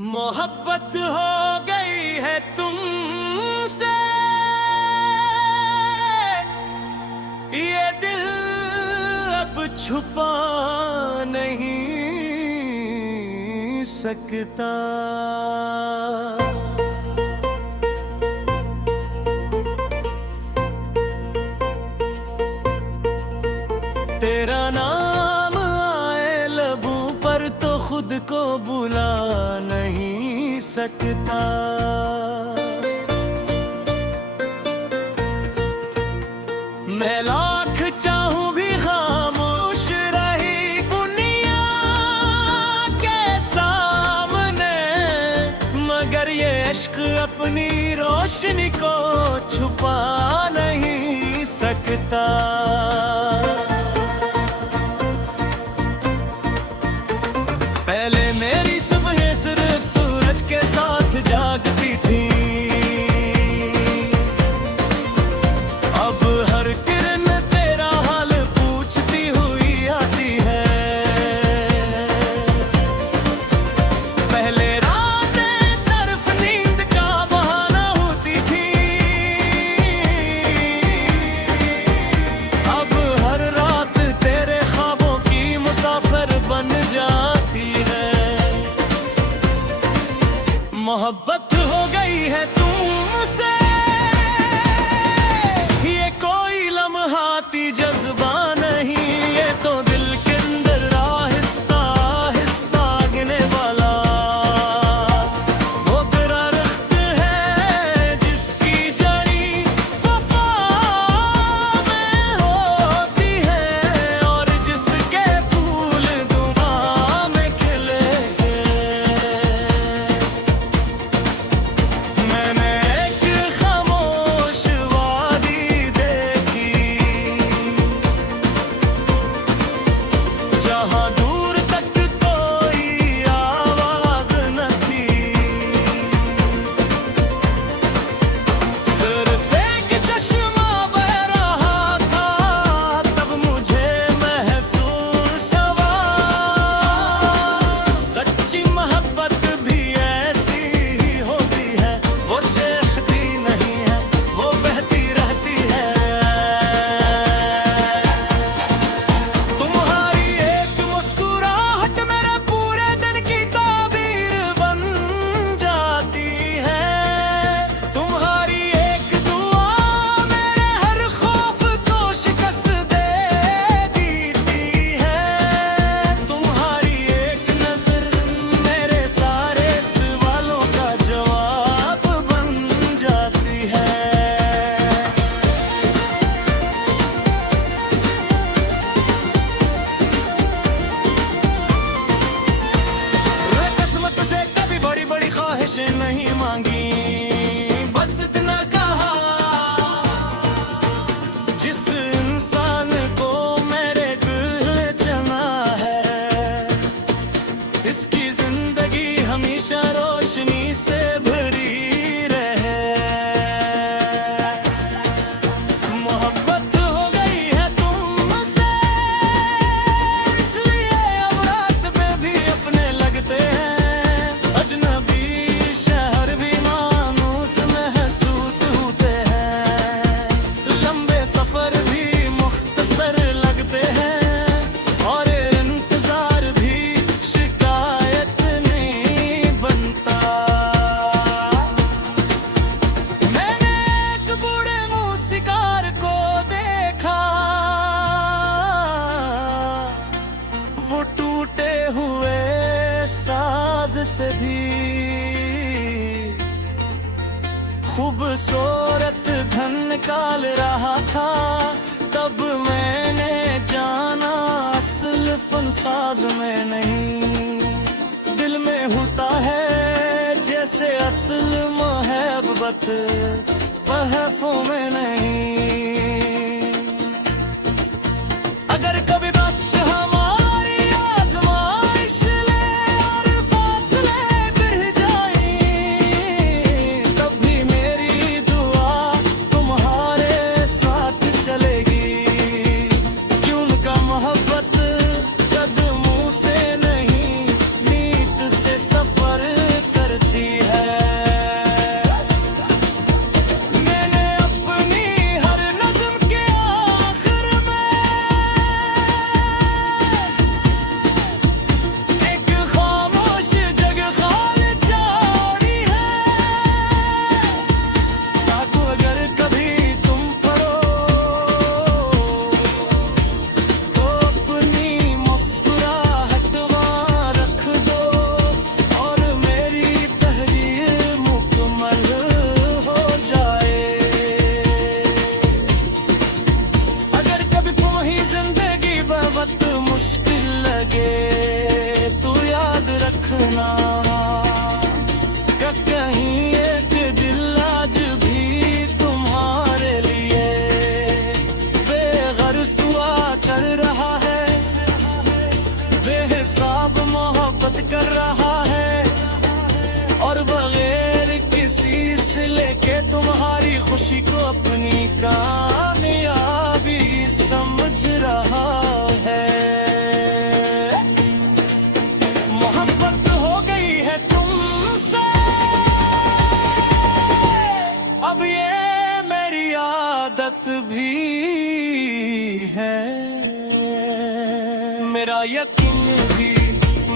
मोहब्बत हो गई है तुमसे, ये दिल अब छुपा नहीं सकता। तेरा नाम आए लबों पर तो खुद को बुला नहीं सकता। मैं लाख चाहूं भी खामोश रही दुनिया के सामने, मगर ये इश्क अपनी रोशनी को छुपा नहीं सकता। पहले मेरी सुबह सिर्फ सूरज के साथ जागती थी, अब हर किरण तेरा हाल पूछती हुई आती है। पहले रातें सिर्फ नींद का बहाना होती थी, अब हर रात तेरे ख्वाबों की मुसाफिर बन जाती है। मोहब्बत हो गई है तुमसे, ये कोई लम्हाती जज्बा नहीं, ये तो दिल के अंदर आहिस्ता आहिस्ता गिरने वाला वो दरख्त है जिसकी जड़ी वफा में होती है, और जिसके फूल दुआ में खिले। मैंने एक खामोश वादी देखी, जहां दूर तक कोई आवाज न थी, सिर्फ एक चश्मा बह रहा था, तब मुझे महसूस हुआ सच्ची मोहब्बत भी ऐसी ही होती है, वो चेखती नहीं है, वो बहती रहती है। तुम्हारी एक मुस्कुराहट मेरे पूरे दिन की ताबीर बन जाती है, तुम्हारी एक दुआ मेरे हर खौफ को शिकस्त दे देती है, तुम्हारी एक नजर मेरे सारे सवालों का जवाब बन जाती है। किस्मत से कभी बड़ी बड़ी ख्वाहिशें नहीं मांगी, बस इतना कहा जिस इंसान को मेरे दिल ने चुना है, इसकी जिंदगी हमेशा रोशनी से भरी रहे। मोहब्बत हो गई है तुमसे, इसलिए अब रास्ते भी अपने लगते हैं, अजनबी शहर भी मानूस महसूस होते हैं, लंबे सफर भी मुख्तसर लगते हैं, और इंतजार भी शिकायत नहीं बनता। मैंने एक बूढ़े मूसिकार को देखा, वो टूटे हुए साज से भी खूबसूरत धन निकाल रहा था, तब मैंने जाना असल फनसाज में नहीं, दिल में होता है जैसे असल मोहब्बत तहफ़्फ़ों में नहीं। अगर कभी वक्त हमारी आज़माइश ले और फासले बढ़ जाए, तब भी मेरी दुआ तुम्हारे साथ चलेगी, क्यों उनका मोहब्बत कदमों से नहीं नीत से सफर सपना, क्या कहीं एक दिल आज भी तुम्हारे लिए बेगर्ज दुआ कर रहा है, बेहिसाब मोहब्बत कर रहा है, और बगैर किसी से लेके तुम्हारी खुशी को अपनी कामयाबी समझ रहा है। मोहब्बत हो गई है तुमसे, अब ये मेरी आदत भी है, मेरा यकीन भी,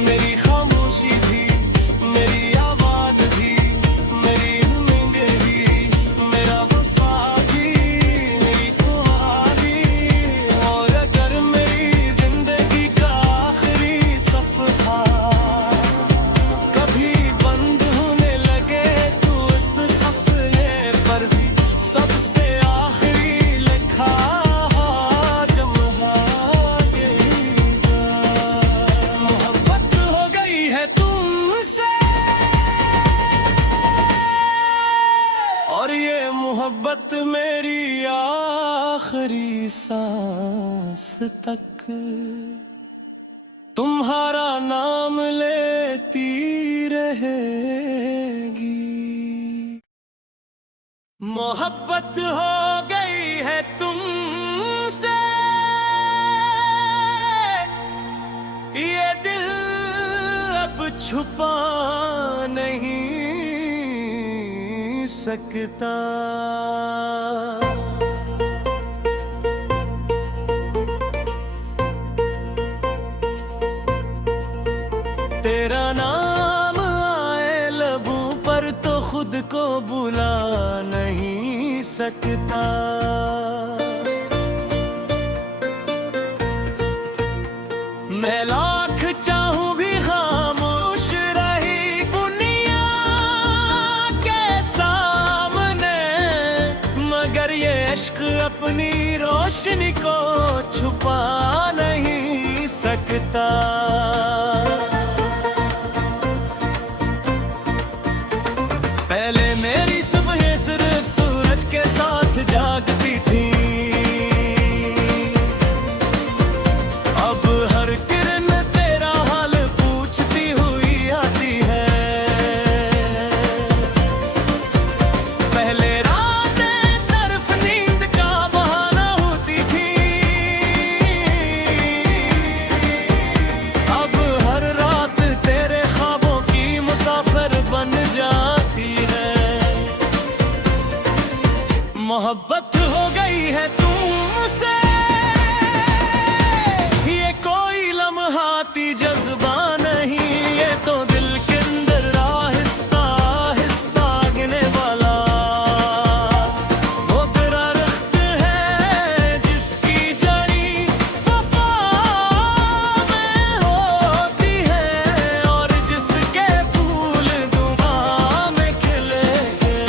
मेरी खामोशी भी, मेरी आवाज भी, मेरी उम्मीद भी, मेरा वफा भी, मेरी दुआ भी, और अगर मेरी जिंदगी का आखिरी सफा कभी बंद होने लगे तो इस सफे पर भी सबसे आखिरी लिखा मोहब्बत हो गई है तुमसे, और ये मोहब्बत मेरी आखिरी सांस तक तुम्हारा नाम लेती रहेगी। मोहब्बत हो गई है तुमसे, ये दिल अब छुपा नहीं सकता। तेरा नाम आए लबों पर तो खुद को बुला नहीं सकता। मैं लाख चाहूं भी खामोश रही दुनिया के सामने, मगर ये इश्क अपनी रोशनी को छुपा नहीं सकता। पहले मेरी सुबह सिर्फ सूरज के साथ जागती थी, अब हर किरण तेरा हाल पूछती हुई आती है। पहले रातें सिर्फ नींद का बहाना होती थी, अब हर रात तेरे ख्वाबों की मुसाफिर बन जाती है। मोहब्बत हो गई है तुमसे, ये कोई लम्हाती जज्बा नहीं, ये तो दिल के अंदर आहिस्ता आहिस्ता गिरने वाला वो दरख्त है जिसकी जड़ी वफा में होती है, और जिसके फूल दुआ में खिलेंगे।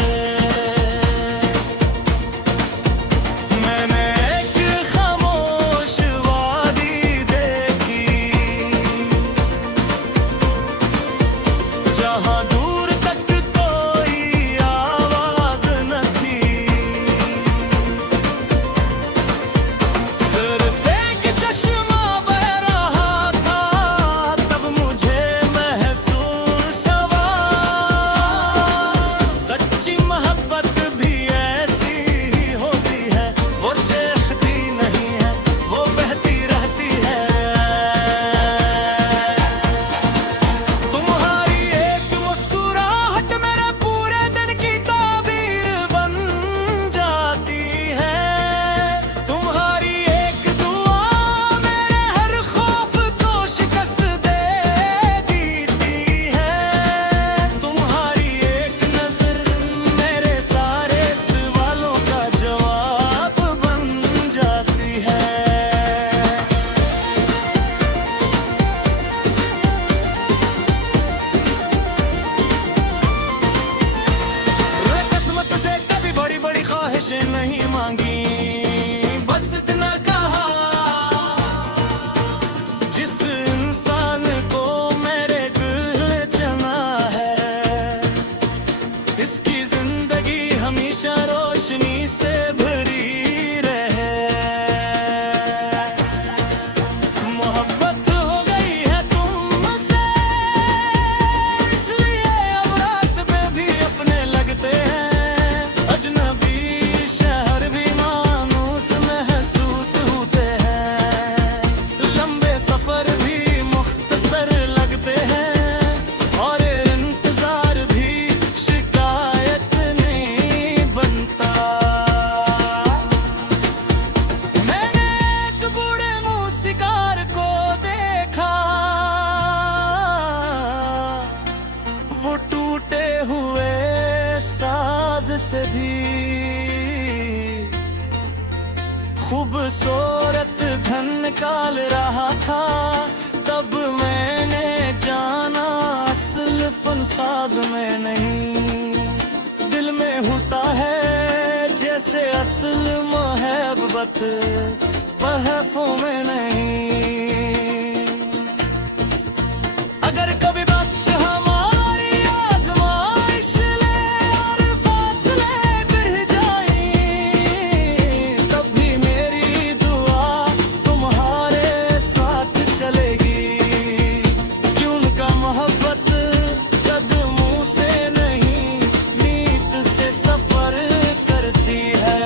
से भी खूबसूरत धन निकाल रहा था। तब मैंने जाना असल फनसाज में नहीं, दिल में होता है जैसे असल मोहब्बत तहफ़ों में नहीं। अगर कभी वक्त हमारी आज़माइश ले और फासले बढ़ जाए, तब भी मेरी दुआ तुम्हारे साथ चलेगी। क्यों का मोहब्बत कदमों से नहीं, नीत से सफर करती है।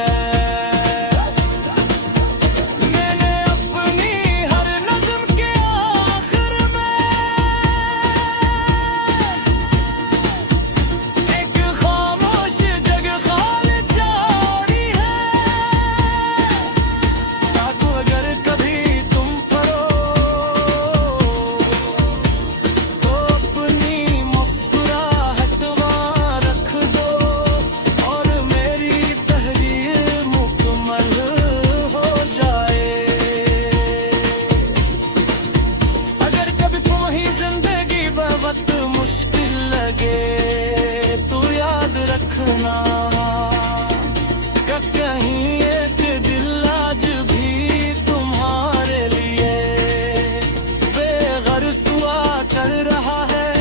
मैंने अपनी हर नज़्म के आखिर में एक खामोश जगह खाली छोड़ी है, ताकि अगर कभी तुम पढ़ो तो अपनी मुस्कुराहट वहाँ रख दो और मेरी तहरीर मुकम्मल हो जाए। अगर कभी तुम्हें जिंदगी में वक्त मुश्किल लगे तो याद रखना कि कहीं एक दिल आज भी तुम्हारे लिए बेगर्ज दुआ कर रहा है,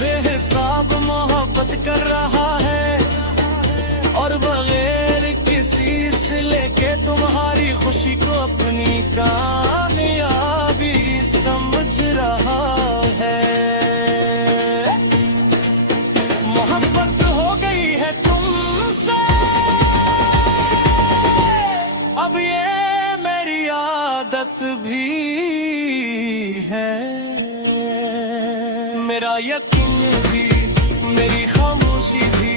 बेहिसाब मोहब्बत कर रहा है और बगैर किसी से लेके तुम्हारी खुशी को अपनी कामयाबी समझ रहा है। मोहब्बत हो गई है तुमसे, अब ये मेरी आदत भी है। मेरा यकीन भी, मेरी खामोशी भी,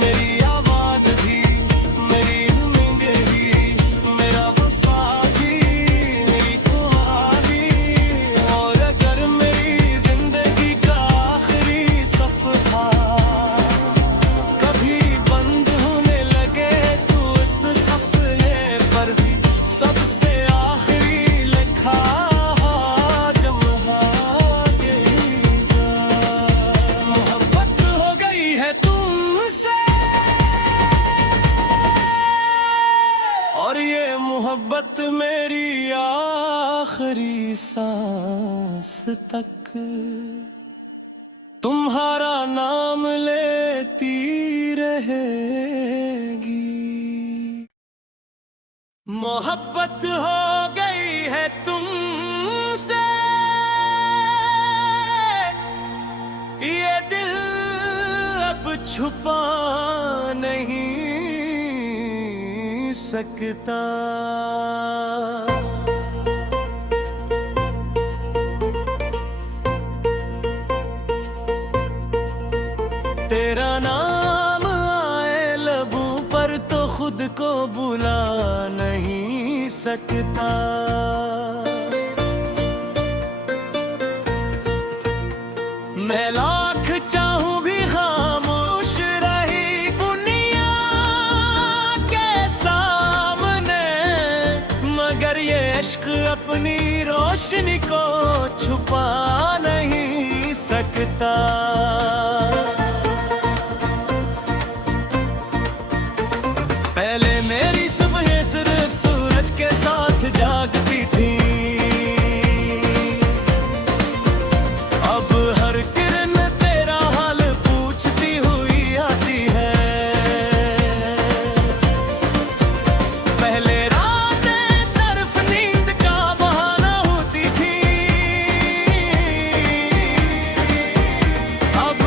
मेरी आवाज भी, मेरी उम्मीद भी, मेरा वफा भी, मेरी दुआ भी। और अगर मेरी जिंदगी का आखिरी सफ़ा कभी बंद होने लगे तो इस सफ़े पर भी सबसे आखिरी लिखा जमहा गईगा। मोहब्बत हो गई है तुमसे और ये मोहब्बत मेरी आखिरी सांस तक तुम्हारा नाम लेती रहेगी। मोहब्बत हो गई है तुमसे, ये दिल अब छुपा नहीं सकता। तेरा नाम आए लबों पर तो खुद को बुला नहीं सकता। मैं लाख चाहूं भी खामोश रही दुनिया के सामने, मगर ये इश्क अपनी रोशनी को छुपा नहीं सकता। पहले मेरी सुबह सिर्फ सूरज के साथ जागती थी, अब हर किरण तेरा हाल पूछती हुई आती है। पहले रातें सिर्फ नींद का बहाना होती थी, अब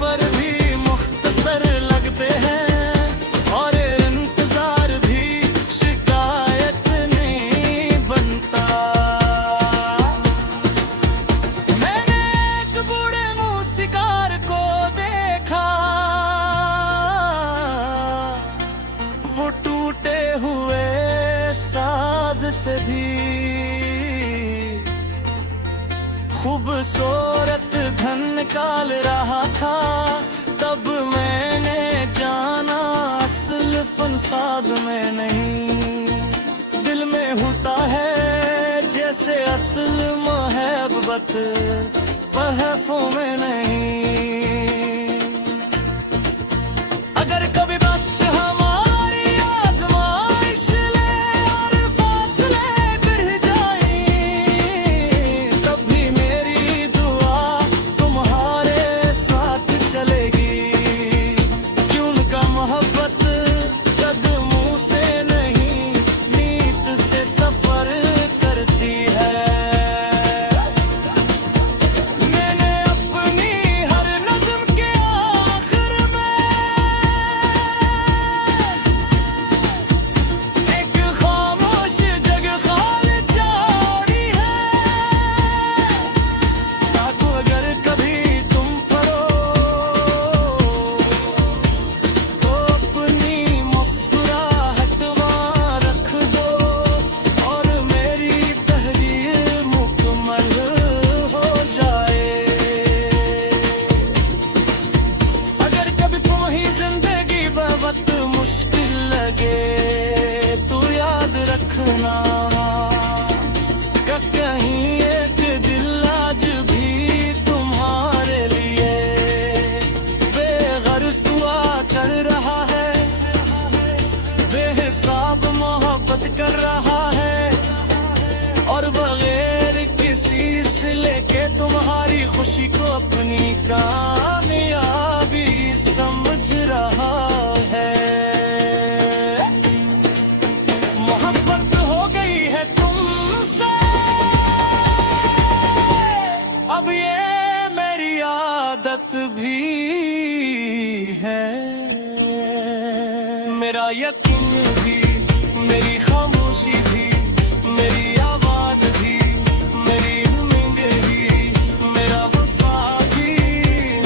सफर भी मुख्तसर लगते हैं और इंतजार भी शिकायत नहीं बनता। मैंने एक बूढ़े मूसिकार को देखा, वो टूटे हुए साज से भी खूबसूरत धन निकाल रहा था। तब मैंने जाना असल फनसाज में नहीं, दिल में होता है जैसे असल मोहब्बत तहफों में नहीं। अगर कभी वक्त हमारी आज़माइश ले और फासले बढ़ जाएं, तब भी मेरी दुआ तुम्हारे साथ चलेगी। क्यों उनका मोहब्बत कदमों से नहीं, नीत से सफर करती है। मैंने अपनी हर नज़्म के आखिर में एक खामोश जगह खाली छोड़ी है, ताकि अगर कभी तुम पढ़ो तो अपनी मुस्कुराहट वहाँ रख दो और मेरी तहरीर मुकम्मल हो जाए। अगर कभी तुम ही जिंदगी वक्त मुश्किल लगे तो याद रखना कि कहीं एक दिल आज भी तुम्हारे लिए बेगर्ज दुआ कर रहा है, बेहिसाब मोहब्बत कर रहा है और बगैर किसी सिले के तुम्हारी खुशी को अपनी कामयाबी समझ रहा है। मोहब्बत हो गई है तुमसे, अब ये मेरी आदत भी है। मेरा यकीन भी, मेरी खामोशी भी, मेरी आवाज भी, मेरी उम्मीद भी, मेरा वफा भी,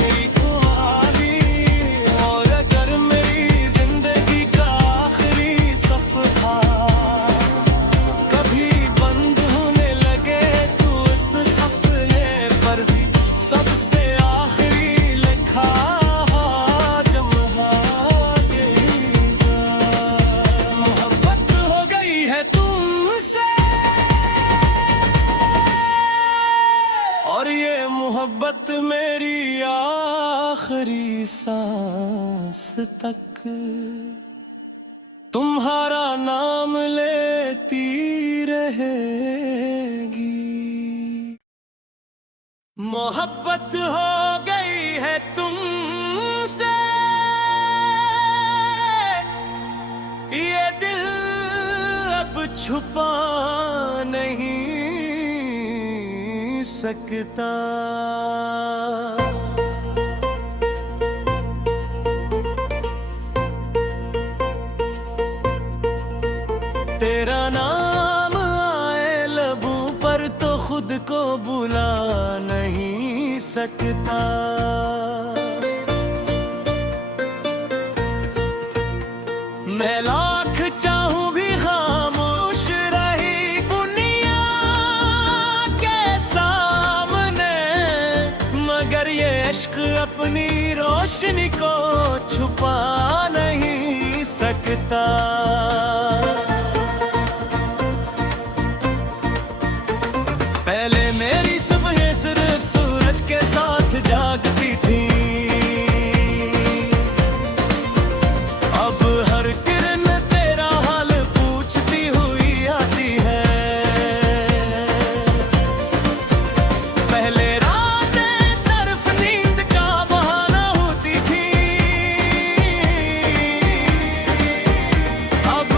मेरी दुआ भी। और अगर मेरी जिंदगी का आखिरी सफरा कभी बंद होने लगे तो इस सफरे पर भी सबसे आखिरी लिखा जमहा देगा। मोहब्बत हो गई है तुमसे और ये मोहब्बत मेरी आखिरी सांस तक तुम्हारा नाम लेती रहेगी। मोहब्बत हो गई है तुमसे, ये दिल अब छुपा नहीं सकता। तेरा नाम आए लबों पर तो खुद को बुला नहीं सकता। मैं लाख चाहूं भी खामोश रही दुनिया के सामने, मगर ये इश्क अपनी रोशनी को छुपा नहीं सकता। पहले मेरी सुबह सिर्फ सूरज के साथ जागती थी, अब हर किरण तेरा हाल पूछती हुई आती है। पहले रातें सिर्फ नींद का बहाना होती थी, अब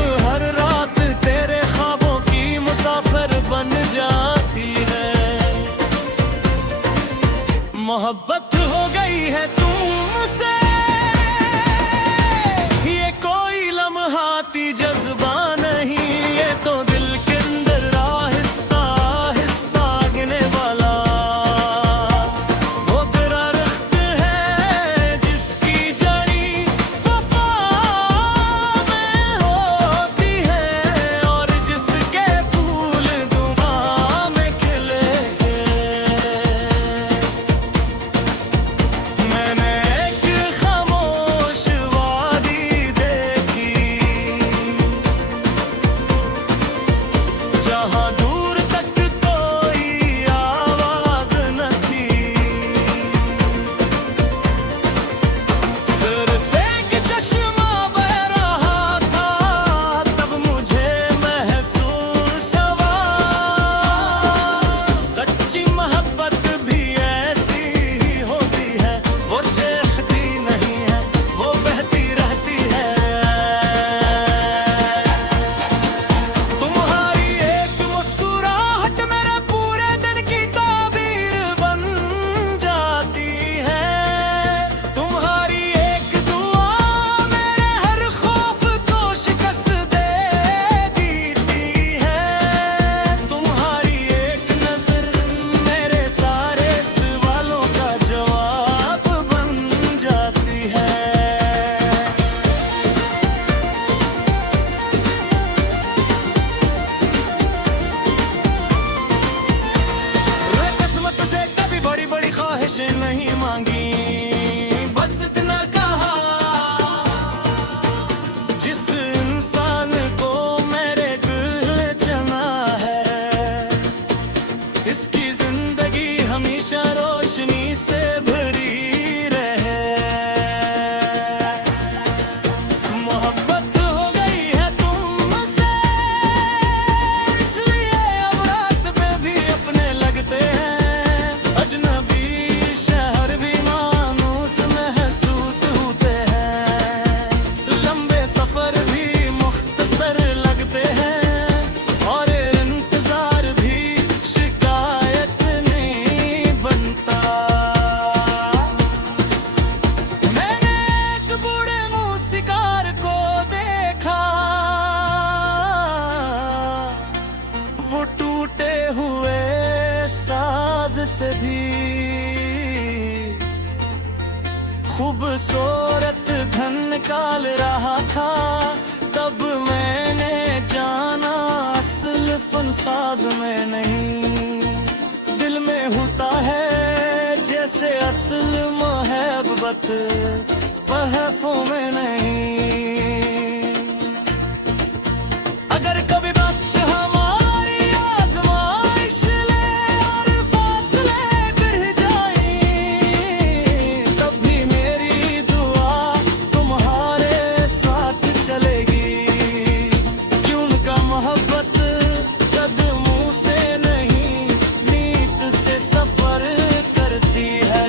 से भी खूबसूरत धन निकाल रहा था, तब मैंने जाना असल फनसाज में नहीं। दिल में होता है जैसे असल मोहब्बत, तहफ़ों में नहीं। अगर कभी वक्त हमारी आज़माइश ले और फासले बढ़ जाएं, तब भी मेरी दुआ तुम्हारे साथ चलेगी। क्यों उनका मोहब्बत कदमों से नहीं, नीत से सफर करती है।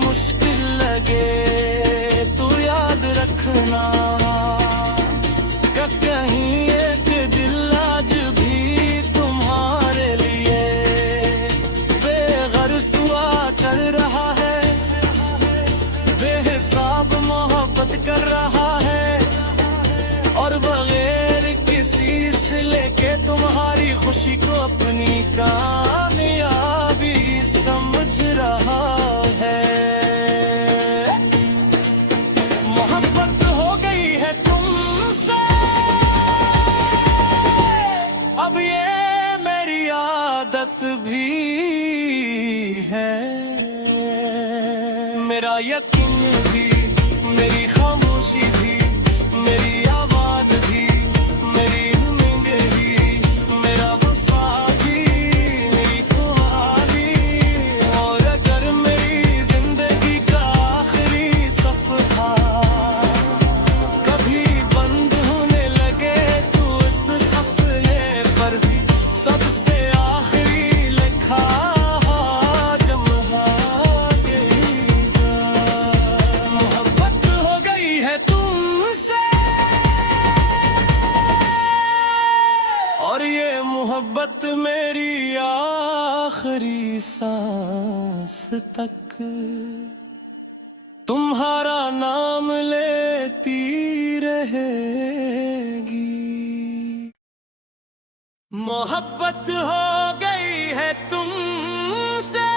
मुश्किल लगे तो याद रखना कि कहीं एक दिल आज भी तुम्हारे लिए बेगर्ज दुआ कर रहा है, बेहिसाब मोहब्बत कर रहा है, और बगैर किसी सिले के तुम्हारी खुशी को अपनी कामयाबी समझ रहा है। मोहब्बत हो गई है तुमसे, अब ये मेरी आदत भी है। मेरा यकीन भी, मेरी खामोशी भी, मेरी आवाज भी, मेरी नींदें भी, मेरा वफा भी, मेरी दुआ भी। और अगर मेरी जिंदगी का आखिरी सफा कभी बंद होने लगे, तो इस सफे पर भी सबसे आखिरी लिखा मोहब्बत हो गई है तुमसे, और ये मोहब्बत मेरी आखिरी सांस तक तुम्हारा नाम लेती रहेगी। मोहब्बत हो गई है तुमसे,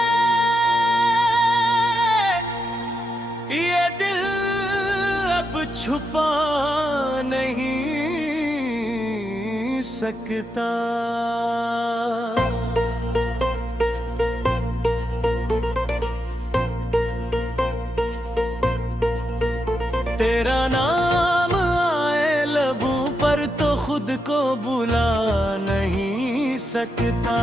ये दिल अब छुपा नहीं सकता। तेरा नाम आए लबों पर तो खुद को बुला नहीं सकता।